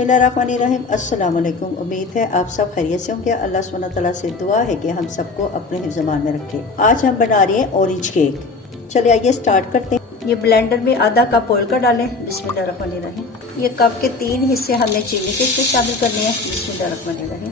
बिस्मिल्लाहिर्रहमानिर्रहीम। अस्सलाम वालेकुम। उम्मीद है आप सब खैरियत से होंगे। अल्लाह सुब्हानहू तआला से दुआ है कि हम सबको अपने हिफ्ज़-ए-मान में रखे। आज हम बना रहे हैं ऑरेंज केक। चलिए आइए स्टार्ट करते हैं। ये ब्लेंडर में आधा कप ऑयल का डालें। बिस्मिल्लाहिर्रहमानिर्रहीम। ये कप के 3 हिस्से हमने चीनी के इसमें शामिल करने हैं। बिस्मिल्लाहिर्रहमानिर्रहीम।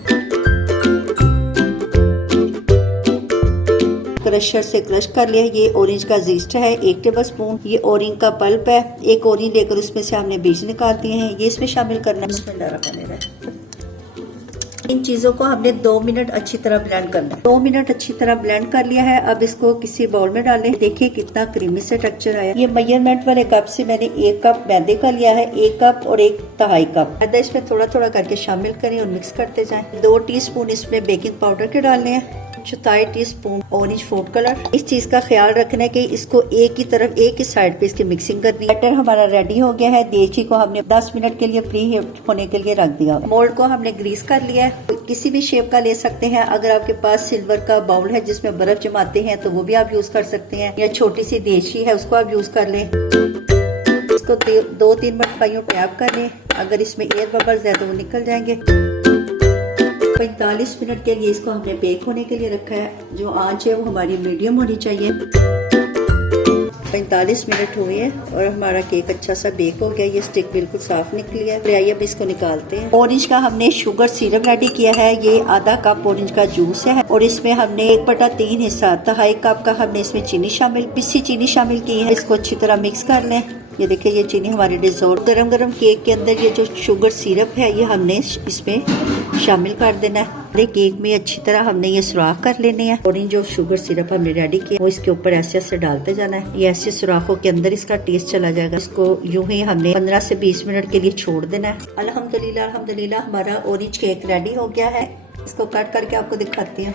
क्रशर से क्रश कर लिया। ये ऑरेंज का जीस्ट है 1 टेबल स्पून। ये ऑरेंज का पल्प है। एक ऑरेंज लेकर उसमें से हमने बीज निकाल दिए हैं, ये इसमें शामिल करना है। बिस्मिल्लाहिर्रहमानिर्रहीम। इन चीजों को हमने 2 मिनट अच्छी तरह ब्लेंड करना है। 2 मिनट अच्छी तरह ब्लेंड कर लिया है। अब इसको किसी बाउल में डालें। देखिए कितना क्रीमी से टेक्सचर आया। ये मेजरमेंट वाले कप से मैंने 1 कप मैदे का लिया है, 1 कप और 1/2 कप मैदा इसमें थोड़ा थोड़ा करके शामिल करें और मिक्स करते जाएं। 2 टीस्पून इसमें बेकिंग पाउडर के डालने हैं, 1/4 टीस्पून ऑरेंज फूड कलर। इस चीज का ख्याल रखना है कि इसको एक ही तरफ एक ही साइड पे इसकी मिक्सिंग करनी है। बैटर हमारा रेडी हो गया है। देची को हमने 10 मिनट के लिए प्री हीट होने के लिए रख दिया। मोल्ड को हमने ग्रीस कर लिया है। किसी भी शेप का ले सकते हैं। अगर आपके पास सिल्वर का बाउल है जिसमें बर्फ जमाते हैं तो वो भी आप यूज कर सकते हैं, या छोटी सी देची है उसको आप यूज कर लें। इसको 2-3 मिनट पाइयों टैप कर लें। अगर इसमें एयर बबल्स है तो वो निकल जाएंगे। 45 मिनट के लिए इसको हमने बेक होने के लिए रखा है। जो आंच है वो हमारी मीडियम होनी चाहिए। 45 मिनट हुए हैं और हमारा केक अच्छा सा बेक हो गया। ये स्टिक बिल्कुल साफ निकली है। आइए अब इसको निकालते हैं। ऑरेंज का हमने शुगर सिरप रेडी किया है। ये आधा कप ऑरेंज का जूस है और इसमें हमने 1/3 हिस्सा 2.5 कप का हमने इसमें चीनी शामिल, पिसी चीनी शामिल की है। इसको अच्छी तरह मिक्स कर लें। ये देखिए ये चीनी हमारी डिसॉल्व। गरम गरम केक के अंदर ये जो शुगर सिरप है ये हमने इसमें शामिल कर देना है। केक में अच्छी तरह हमने ये सुराख कर लेने हैं और जो शुगर सिरप हमने रेडी किया वो इसके ऊपर ऐसे ऐसे डालते जाना है। ये ऐसे सुराखों के अंदर इसका टेस्ट चला जाएगा। इसको यूं ही हमने 15 से 20 मिनट के लिए छोड़ देना है। अल्हम्दुलिल्लाह अल्हम्दुलिल्लाह हमारा ऑरेंज केक रेडी हो गया है। इसको कट करके आपको दिखाती हूँ।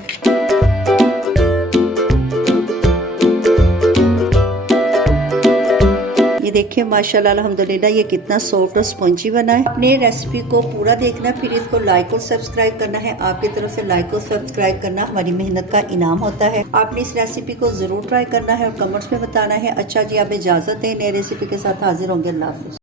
ये देखिए माशाल्लाह अल्हम्दुलिल्लाह ये कितना सॉफ्ट और स्पंजी बना है। अपने रेसिपी को पूरा देखना, फिर इसको लाइक और सब्सक्राइब करना है। आपकी तरफ से लाइक और सब्सक्राइब करना हमारी मेहनत का इनाम होता है। आपने इस रेसिपी को जरूर ट्राई करना है और कमेंट्स में बताना है। अच्छा जी, आप इजाजत दें, नई रेसिपी के साथ हाजिर होंगे। अल्लाह हाफिज।